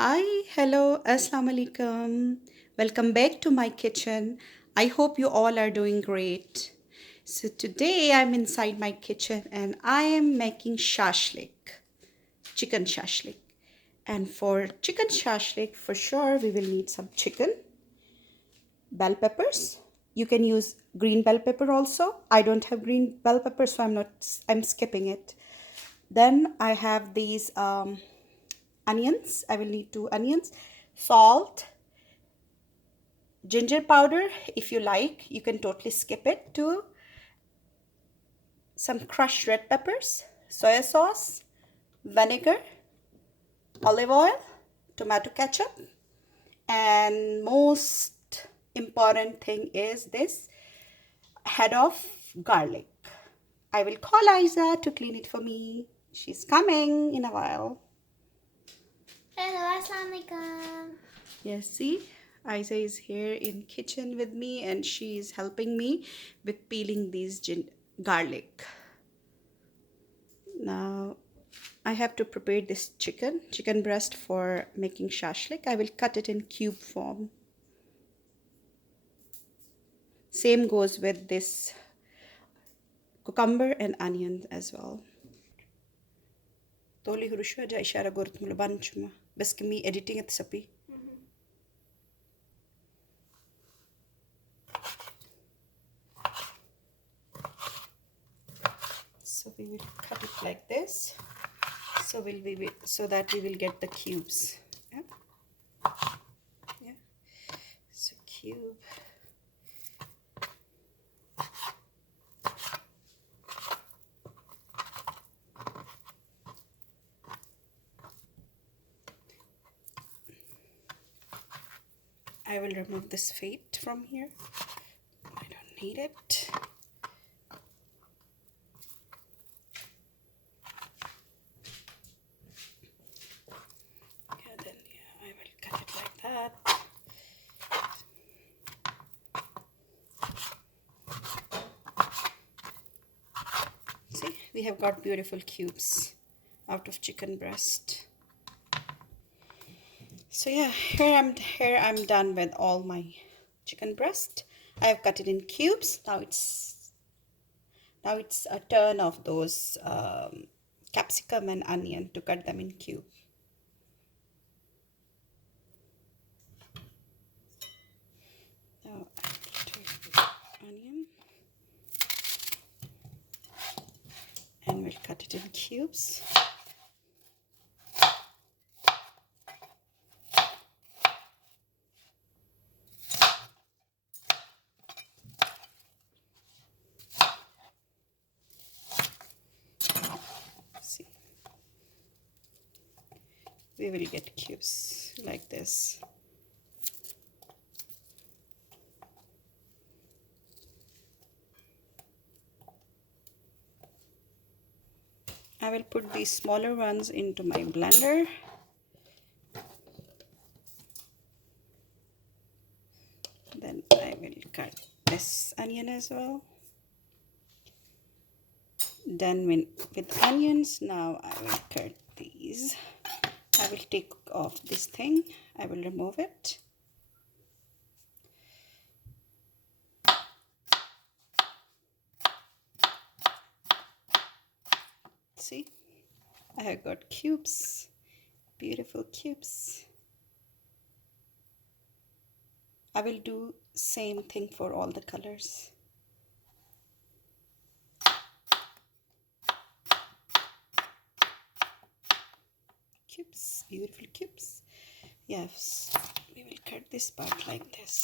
Hi, hello, assalamu alaikum. Welcome back to my kitchen. I hope you all are doing great. So today I'm inside my kitchen and I am making shashlik, chicken shashlik. And for chicken shashlik, for sure we will need some chicken, bell peppers. You can use green bell pepper also. I don't have green bell pepper, so I'm skipping it. Then I have these onions. I will need two onions, salt, ginger powder. If you like, you can totally skip it too. Some crushed red peppers, soy sauce, vinegar, olive oil, tomato ketchup, and most important thing is this head of garlic. I will call Isa to clean it for me. She's coming in a while. Hello, Assalamualaikum. Yes, see, Isa is here in kitchen with me and she is helping me with peeling these garlic. Now I have to prepare this chicken breast for making shashlik. I will cut it in cube form. Same goes with this cucumber and onion as well. Toli hurusha ja ishara gortmulo banchuma. Bas kimi editing at sapi. So we will cut it like this. So that we will get the cubes. Yeah. Yeah. So cube. I will remove this feet from here. I don't need it. I will cut it like that. See, we have got beautiful cubes out of chicken breast. So yeah, here I'm done with all my chicken breast. I have cut it in cubes. Now it's a turn of those capsicum and onion to cut them in cube. Now I will take the onion and we'll cut it in cubes. See, we will get cubes like this. I will put these smaller ones into my blender. Then I will cut this onion as well. Done with onions. Now I will cut these. I will take off this thing. I will remove it. See, I have got cubes, beautiful cubes. I will do same thing for all the colors. Cubes, beautiful cubes. Yes, we will cut this part like this.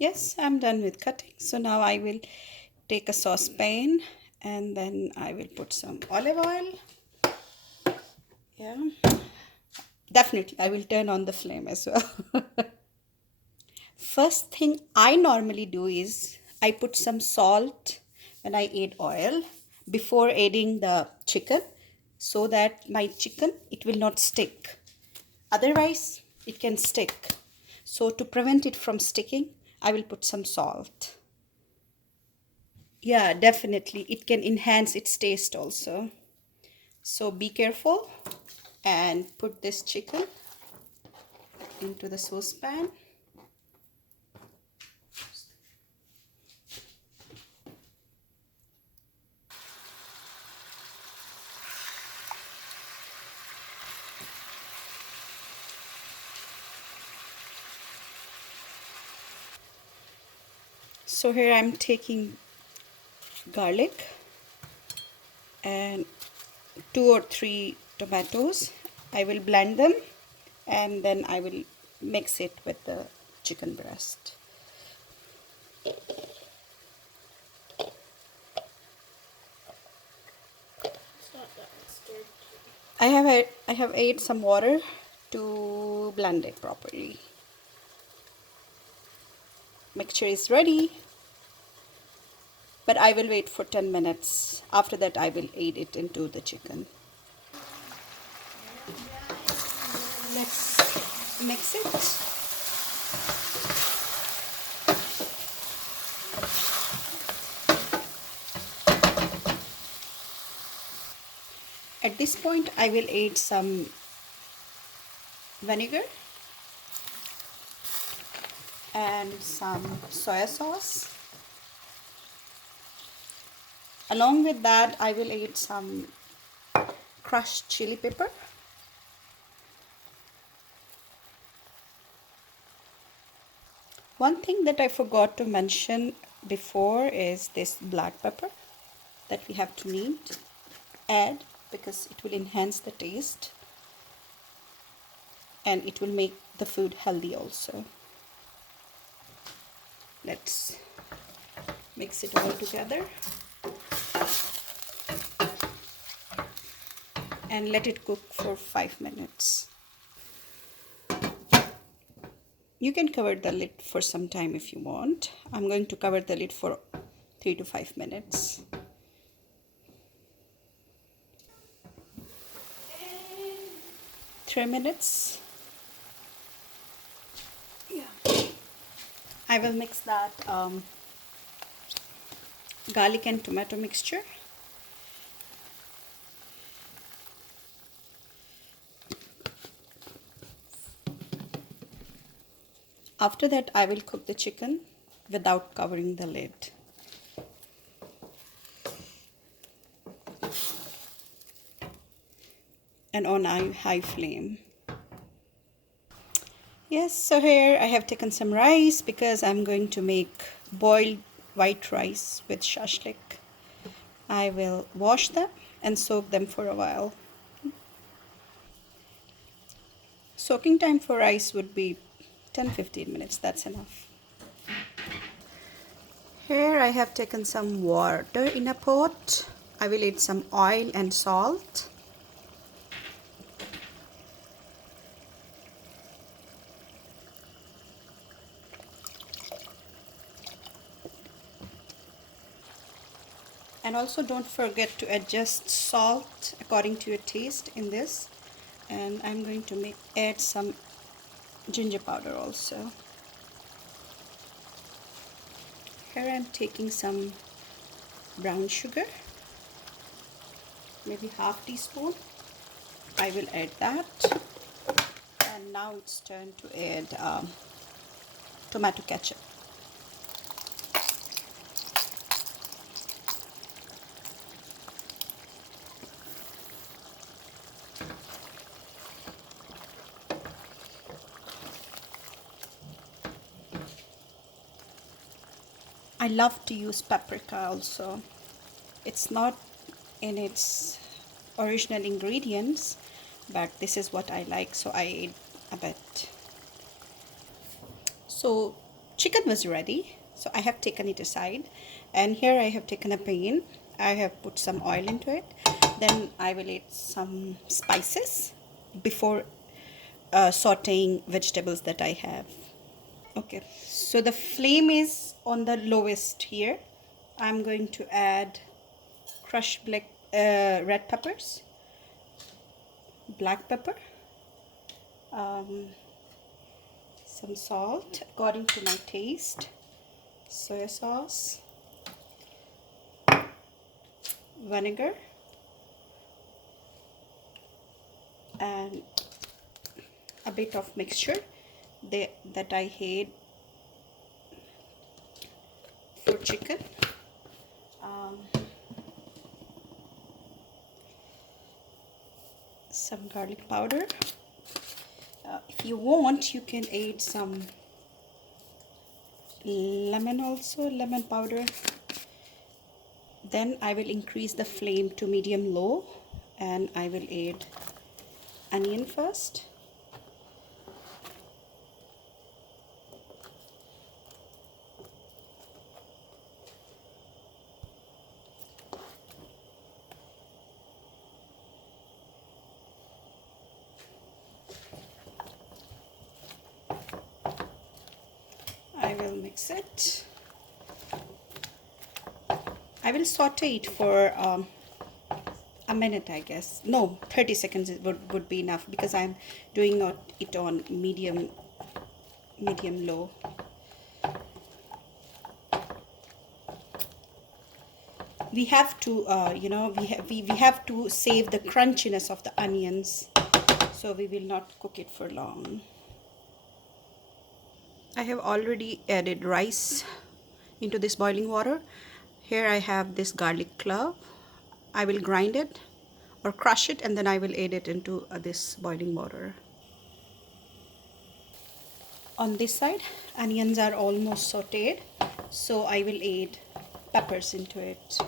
Yes, I'm done with cutting. So now I will take a saucepan and then I will put some olive oil. Yeah, definitely I will turn on the flame as well. First thing I normally do is I put some salt when I add oil before adding the chicken. so that my chicken, it will not stick. Otherwise, it can stick. So to prevent it from sticking, I will put some salt. Yeah, definitely. It can enhance its taste also. So be careful and put this chicken into the saucepan. So here I'm taking garlic and 2 or 3 tomatoes. I will blend them and then I will mix it with the chicken breast. It's not that mustard. I have added some water to blend it properly. Mixture is ready, but I will wait for 10 minutes. After that I will add it into the chicken. Let's mix it. At this point I will add some vinegar and some soy sauce. Along with that I will add some crushed chili pepper. One thing that I forgot to mention before is this black pepper that we have to add because it will enhance the taste and it will make the food healthy also. Let's mix it all together and let it cook for 5 minutes. You can cover the lid for some time if you want. I'm going to cover the lid for 3 to 5 minutes. Three minutes. Yeah. I will mix that garlic and tomato mixture. After that, I will cook the chicken without covering the lid. And on a high flame. Yes, so here I have taken some rice because I'm going to make boiled white rice with shashlik. I will wash them and soak them for a while. Soaking time for rice would be 10-15 minutes, that's enough. Here I have taken some water in a pot. I will add some oil and salt. And also don't forget to adjust salt according to your taste in this. And I'm going to add some ginger powder also. Here I'm taking some brown sugar, maybe half teaspoon. I will add that. And now it's time to add tomato ketchup. I love to use paprika also. It's not in its original ingredients, but this is what I like, so I add a bit. So chicken was ready, so I have taken it aside, and here I have taken a pan. I have put some oil into it. Then I will add some spices before sautéing vegetables that I have. Okay, so the flame is on the lowest here. I'm going to add crushed red peppers black pepper, um, some salt according to my taste, soy sauce, vinegar, and a bit of mixture that I had for chicken. Um, some garlic powder. If you want, you can add some lemon also, lemon powder. Then I will increase the flame to medium low and I will add onion first. I will mix it. I will saute it for a minute, I guess. No, 30 seconds would be enough because I'm doing it on medium low. We have to we have to save the crunchiness of the onions, so we will not cook it for long. I have already added rice into this boiling water. Here I have this garlic clove. I will grind it or crush it and then I will add it into this boiling water. On this side, onions are almost sauteed, so I will add peppers into it.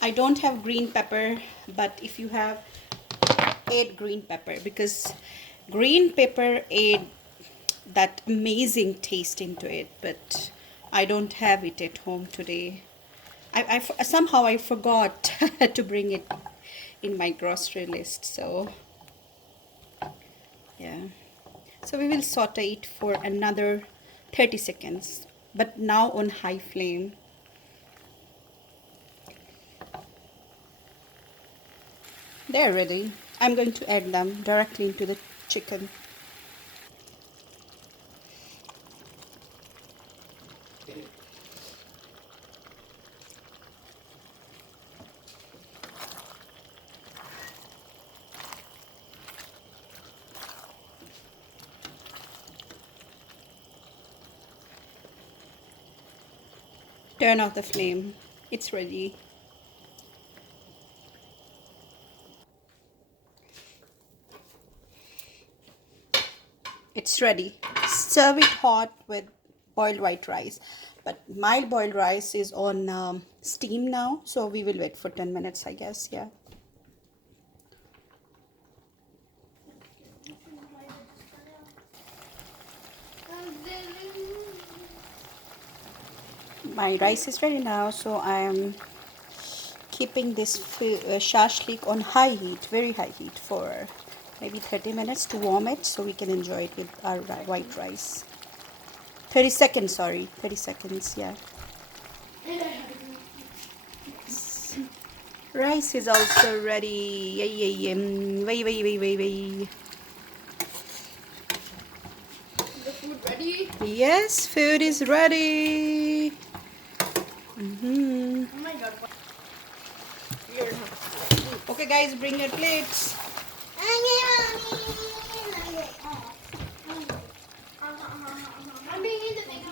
I don't have green pepper, but if you have, add green pepper because green pepper add that amazing taste into it, but I don't have it at home today. Somehow I forgot to bring it in my grocery list, so yeah. So we will saute it for another 30 seconds, but now on high flame. They're ready. I'm going to add them directly into the chicken. Turn off the flame. It's ready. It's ready. Serve it hot with boiled white rice. But my boiled rice is on steam now, so we will wait for 10 minutes, I guess. Yeah. My rice is ready now, so I am keeping this shashlik on high heat, very high heat, for maybe 30 minutes to warm it so we can enjoy it with our white rice. 30 seconds, sorry. 30 seconds, yeah. Rice is also ready. Yay, yay, yay. Wait. The food ready? Yes, food is ready. Oh my god. Weird. Okay, guys, bring your plates. I'm being in the thing.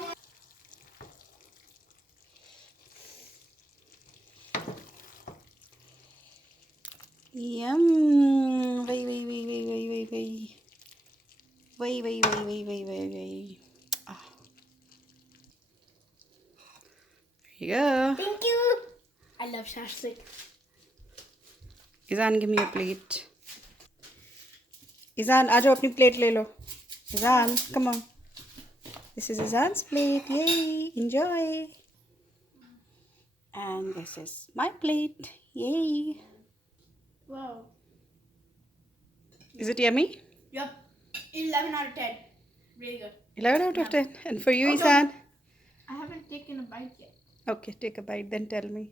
Yum. Wait. Wait. Ah, here you go. Thank you. I love shashlik. Izan, give me a plate. Izan, आ जाओ अपनी plate ले लो. Izan, come on. This is Izan's plate. Yay! Enjoy. And this is my plate. Yay! Wow. Is it yummy? Yep. 11 out of 10. Really good. 11 out of 10. And for you, Oh, no. Izan? I haven't taken a bite yet. Okay, take a bite, then tell me.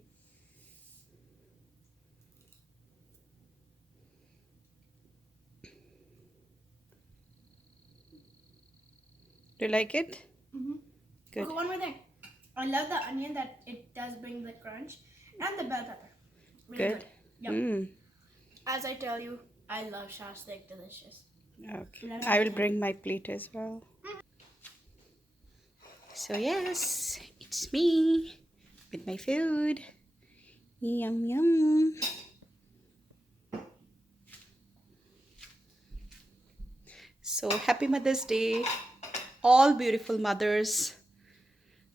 Do you like it? Mm-hmm. Good. Okay, one more thing. I love the onion that it does bring the crunch, and the bell pepper. Really Good. good. Yep. Mm. As I tell you, I love shashlik. Delicious. Okay. 11 I out of will 10. bring my plate as well. So yes, it's me with my food. Yum yum. So happy Mother's Day, all beautiful mothers.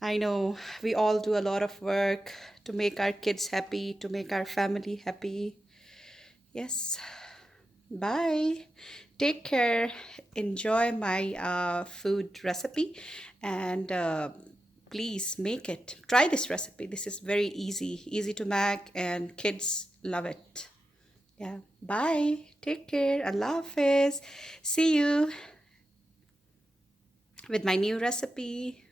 I know we all do a lot of work to make our kids happy, to make our family happy. Yes. Bye. Take care. Enjoy my food recipe and please make it. Try this recipe. This is very easy to make, and kids love it. Yeah. Bye. Take care. Allah Hafiz. See you with my new recipe.